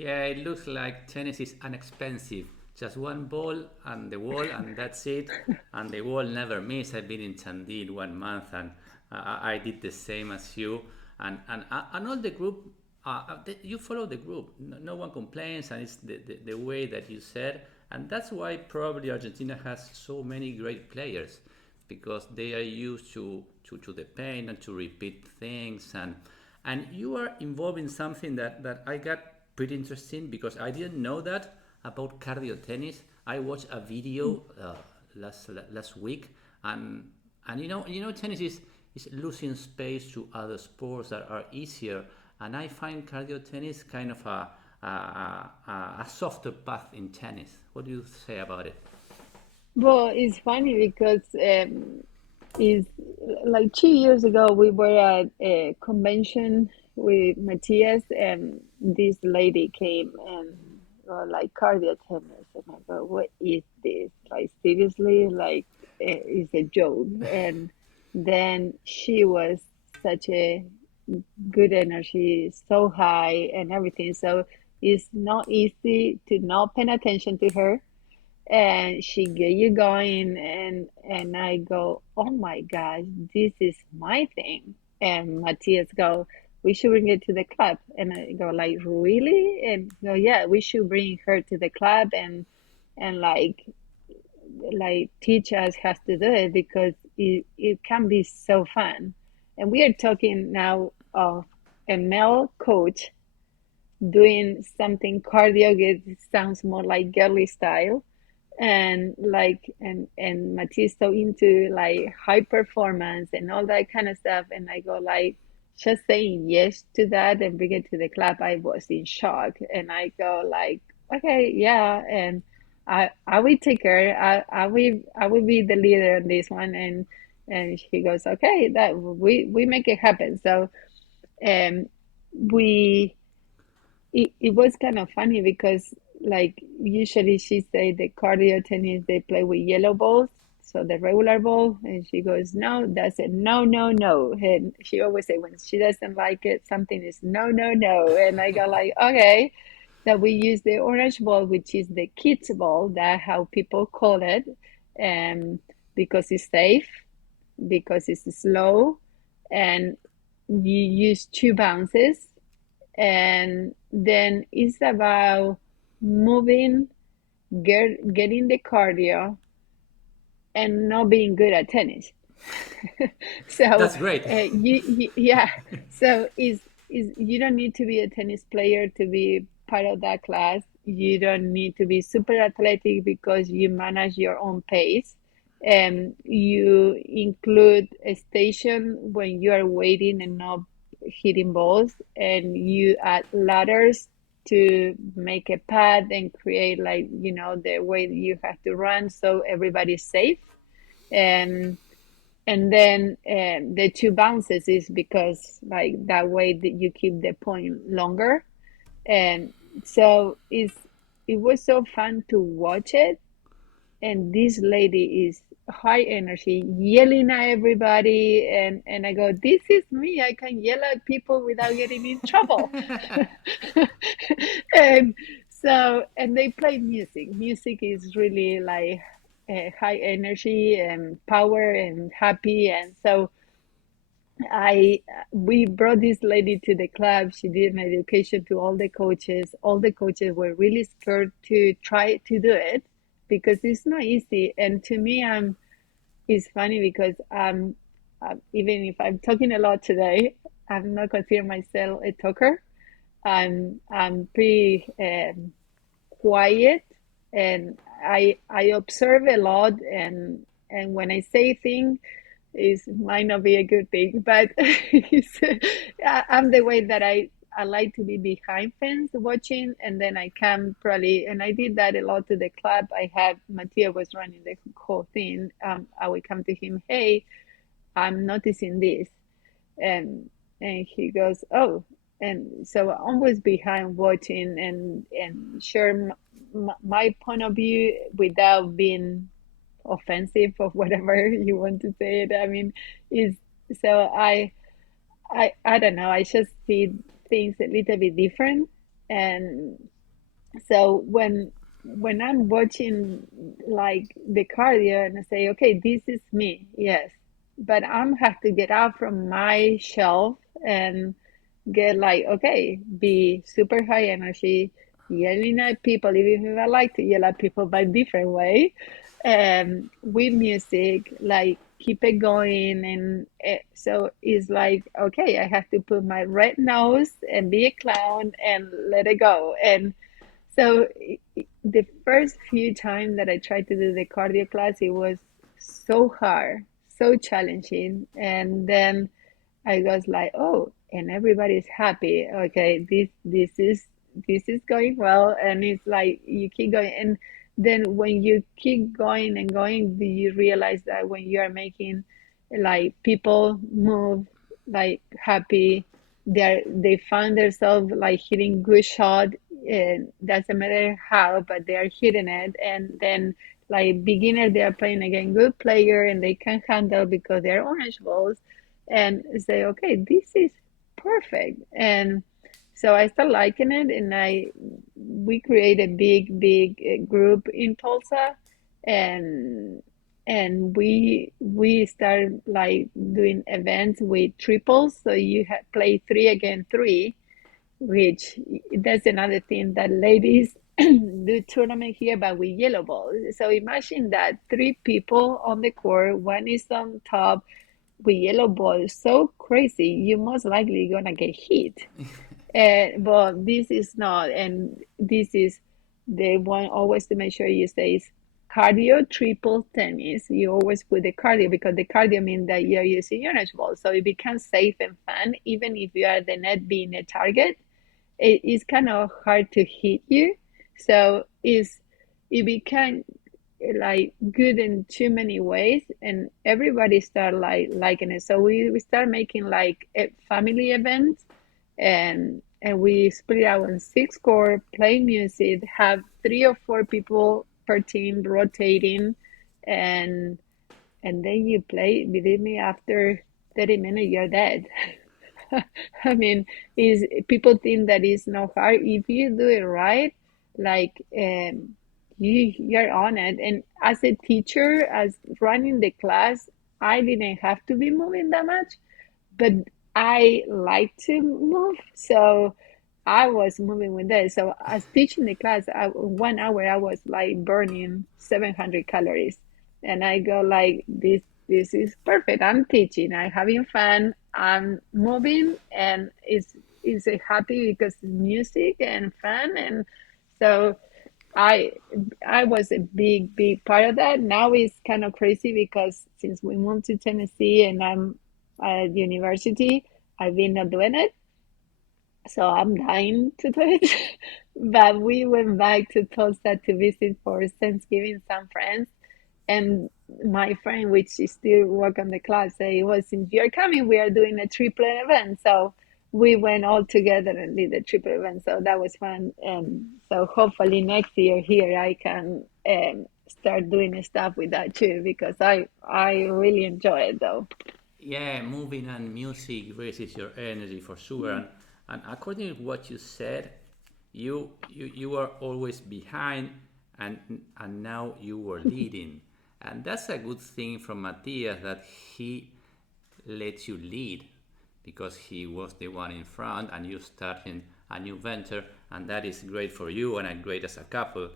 Yeah, it looks like tennis is inexpensive. Just one ball and the wall, and that's it. And the wall never miss. I've been in Chandil 1 month, and I did the same as you. And all the group, you follow the group. No one complains, and it's the way that you said. And that's why probably Argentina has so many great players because they are used to the pain and to repeat things. And you are involved in something that I got pretty interesting because I didn't know that about cardio tennis. I watched a video last week, and tennis is losing space to other sports that are easier, and I find cardio tennis kind of a softer path in tennis. What do you say about it? Well, it's funny because is like 2 years ago we were at a convention with Matthias, and this lady came and like cardio tennis, and I go, what is this? Like seriously, like it's a joke. And then she was such a good energy, so high and everything. So it's not easy to not pay attention to her, and she get you going, and I go, oh my gosh, this is my thing. And Matthias go, we should bring it to the club. And I go, like, really? And go, yeah, we should bring her to the club, and like teach us how to do it, because it can be so fun. And we are talking now of a male coach doing something cardio. It sounds more like girly style, and and Matthias so into like high performance and all that kind of stuff. And I go, like, just saying yes to that and bring it to the club, I was in shock. And I go, like, okay, yeah. And I will take her. I will be the leader on this one. And he goes, okay, that we make it happen. So um we it was kind of funny because, like, usually she say the cardio tennis they play with yellow balls, so the regular ball, and she goes, no, that's it, no, no, no. And she always say when she doesn't like it, something is no, no, no. And I go, like, okay, that we use the orange ball, which is the kids ball, that how people call it, um, because it's safe, because it's slow, and you use two bounces, and then it's about moving, getting the cardio, and not being good at tennis. So That's great. yeah, so is you don't need to be a tennis player to be part of that class. You don't need to be super athletic because you manage your own pace, and you include a station when you are waiting and not hitting balls, and you add ladders to make a pad and create, like, the way you have to run so everybody's safe. And and then the two bounces is because, like, that way that you keep the point longer. And so it was so fun to watch it. And this lady is high energy, yelling at everybody, and I go, this is me, I can yell at people without getting in trouble. And so, and they play music is really like high energy and power and happy. And so I we brought this lady to the club. She did an education to all the coaches. All the coaches were really scared to try to do it because it's not easy. And to me, it's funny because even if I'm talking a lot today, I'm not consider myself a talker. I'm pretty quiet, and I observe a lot, and when I say things, it might not be a good thing, but I'm the way that I like to be behind fence watching, and then I can probably, and I did that a lot to the club. I had Mattia was running the whole thing. I would come to him, hey, I'm noticing this, and he goes, oh. And so I'm always behind watching and share my point of view without being offensive or whatever you want to say it. I mean, is so I don't know. I just see things a little bit different. And so when I'm watching like the cardio and I say, okay, this is me, yes, but I'm have to get out from my shelf and get like, okay, be super high energy, yelling at people, even if I like to yell at people by different way, with music, like keep it going. And so it's like, okay, I have to put my red nose and be a clown and let it go. And so the first few times that I tried to do the cardio class, it was so hard, so challenging. And then I was like, oh, and everybody's happy. Okay, this is going well, and it's like you keep going, and then when you keep going and going, do you realize that when you are making like people move like happy, they find themselves like hitting good shot, and doesn't matter how, but they are hitting it, and then like beginner they are playing again good player and they can handle because they're orange balls and say, okay, this is perfect. And so I start liking it, and we create a big group in Tulsa, and we start like doing events with triples. So you play three against three, which that's another thing that ladies do tournament here, but with yellow ball. So imagine that three people on the court, one is on top with yellow ball, so crazy, you most likely gonna get hit. But this is not, and this is the one always to make sure you say is cardio triple tennis. You always put the cardio because the cardio means that you're using your edge ball, so it becomes safe and fun. Even if you are the net being a target, it is kind of hard to hit you. So it became like good in too many ways, and everybody start like liking it. So we start making like a family events, and we split out in six court, play music, have three or four people per team rotating, and then you play. Believe me, after 30 minutes you're dead. I mean, is people think that it's not hard. If you do it right, like you're on it. And as a teacher, as running the class, I didn't have to be moving that much, but I like to move, so I was moving with that. So as teaching the class, 1 hour I was like burning 700 calories, and I go like this is perfect. I'm teaching, I'm having fun, I'm moving, and it's a happy because it's music and fun, and so I I was a big part of that. Now it's kind of crazy because since we moved to Tennessee and I'm at university, I've been not doing it. So I'm dying to do it. But we went back to Tulsa to visit for Thanksgiving some friends. And my friend, which is still work on the class, say, well, since you're coming, we are doing a triplet event. So we went all together and did a triple event. So that was fun. And so hopefully next year here I can start doing stuff with that too, because I really enjoy it though. Yeah, moving and music raises your energy for sure. And according to what you said, you were always behind, and now you were leading, and that's a good thing from Matthias that he lets you lead because he was the one in front and you starting a new venture, and that is great for you and great as a couple.